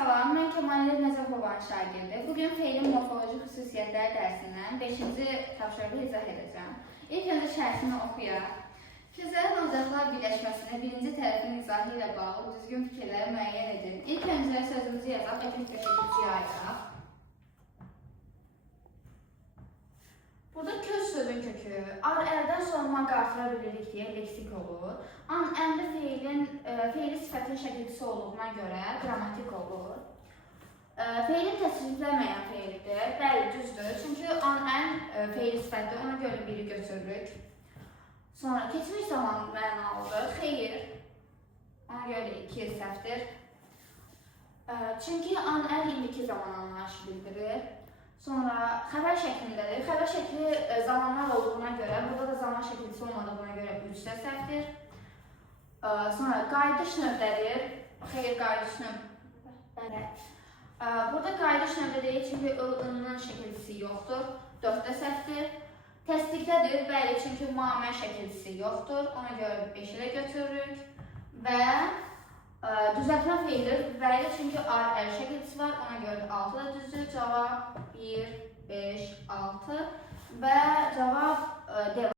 Salam, mən Kəmalə Nəzəfovan şagirdi. Bugün feilin morfoloji xüsusiyyətləri dərsindən 5-ci tapşırığı izah edəcəm. İlk öncə şərtini oxuyaq. Filzlərin ocaqlar birləşməsində birinci tərəfin izahı ilə bağlı düzgün fikirləri müəyyən edin. İlk öncə sözümüzü yazaq və tək köşəgiciyə ayıraq. Burada köz sözün kökü, əldən sonra artıra bilirik deyə leksik olur. Əmri feili sifətin şəkilçisi olduğuna görə qrammatik olur. Feilin təsvirlənməyən feilidir. Bəli, düzdür. Çünki ən feili sifətdir, ona görə biri götürürük. Sonra keçmiş zaman mənalıdır. Xeyr, ona görə 2 səhvdir. Çünki əl indiki zaman anlayışı bildirir. Sonra xəbər şəklindədir. Xəbər şəkli zamanlar olduğuna görə, burada da zaman şəkilçisi olmadığına görə 3 də səhvdir. Sonra qayıdış növdədir. Xeyr, qayıdış növdədir. Burada qayıdış növdə deyil, çünki ı-ının şəkilçisi yoxdur. 4 də səhvdir. Təsdiqdədir, bəli, çünki mamə şəkilçisi yoxdur. Ona görə 5-i də götürürük. Və düzəltmə feildir, bəli, çünki əl şəkilçisi var, ona görə 6 da düzdür. Cavab 1, 5, 6 və cavab D.